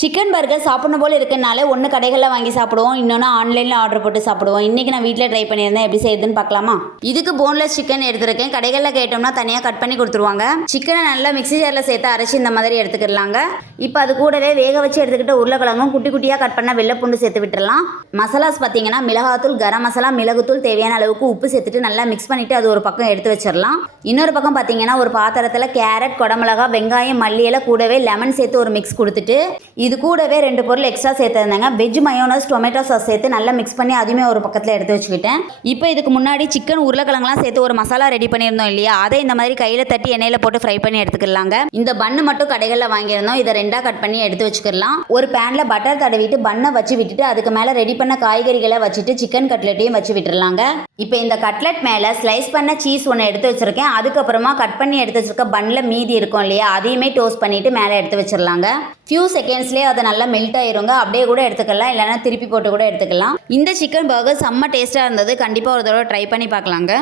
Chicken burger சாப்பிடணும் போல இருக்கனால ஒன்று கடைகளில் வாங்கி சாப்பிடுவோம் இன்னொன்று ஆன்லைனில் ஆர்டர் போட்டு சாப்பிடுவோம். இன்றைக்கி நான் வீட்டில் ட்ரை பண்ணியிருந்தேன். எப்படி செய்யுதுன்னு பார்க்கலாமா? இதுக்கு போன்லெஸ் சிக்கன் எடுத்திருக்கேன். கடைகளில் கேட்டோம்னா தனியாக கட் பண்ணி கொடுத்துருவாங்க. சிக்கனை நல்லா மிக்சி ஜாரில் சேர்த்து அரைச்சி இந்த மாதிரி எடுத்துக்கிடலாங்க இப்போ அது கூடவே வேக வச்சு எடுத்துக்கிட்ட உருளைக்கிழங்கும் குட்டி குட்டியாக கட் பண்ண வெள்ளைப்பூண்டு சேர்த்து விட்டுடலாம் மசாலாஸ் பார்த்தீங்கன்னா மிளகாத்தூள் கரம் மசாலா மிளகுத்தூள் தேவையான அளவுக்கு உப்பு சேர்த்துட்டு நல்லா மிக்ஸ் பண்ணிவிட்டு அது ஒரு பக்கம் எடுத்து வச்சிடலாம் இன்னொரு பக்கம் பார்த்தீங்கன்னா ஒரு பாத்திரத்தில் கேரட் குடமிளகா வெங்காயம் மல்லி எல்லாம் கூடவே லெமன் சேர்த்து ஒரு மிக்ஸ் கொடுத்துட்டு இது கூடவே ரெண்டு பொருள் எக்ஸ்ட்ரா சேர்த்துருந்தாங்க. வெஜ் மயோனஸ் டொமேட்டோ சாஸ் சேர்த்து நல்லா மிக்ஸ் பண்ணி அதுவுமே ஒரு பக்கத்தில் எடுத்து வச்சுக்கிட்டேன். இப்போ இதுக்கு முன்னாடி சிக்கன் உருளைக்கிழங்குலாம் சேர்த்து ஒரு மசாலா ரெடி பண்ணியிருந்தோம் இல்லையா? அதை இந்த மாதிரி கையில் தட்டி எண்ணெயில் போட்டு ஃப்ரை பண்ணி எடுத்துக்கலாங்க. இந்த பன்னு மட்டும் கடைகளில் வாங்கியிருந்தோம். இதை ரெண்டாக கட் பண்ணி எடுத்து வச்சுக்கலாம். ஒரு பேனில் பட்டர் தடவிட்டு பன்னை வச்சு விட்டுட்டு அதுக்கு மேலே ரெடி பண்ண காய்கறிகளை வச்சுட்டு சிக்கன் கட்லெட்டையும் வச்சு விட்டுருலாங்க இப்போ இந்த கட்லெட் மேலே ஸ்லைஸ் பண்ண சீஸ் ஒன்று எடுத்து வச்சுருக்கேன். அதுக்கப்புறமா கட் பண்ணி எடுத்து வச்சுருக்க பன்னில் மீதி இருக்கும் இல்லையா? அதையுமே டோஸ்ட் பண்ணிவிட்டு மேலே எடுத்து வச்சிடலாங்க ஃபியூ செகண்ட்ஸ்லேயே அதை நல்லா மெல்ட் ஆயிருங்க. அப்படியே கூட எடுத்துக்கலாம். இல்லைன்னா திருப்பி போட்டு கூட எடுத்துக்கலாம். இந்த சிக்கன் பர்கர் செம்ம டேஸ்ட்டாக இருந்தது. கண்டிப்பாக ஒரு தடவை ட்ரை பண்ணி பார்க்கலாங்க.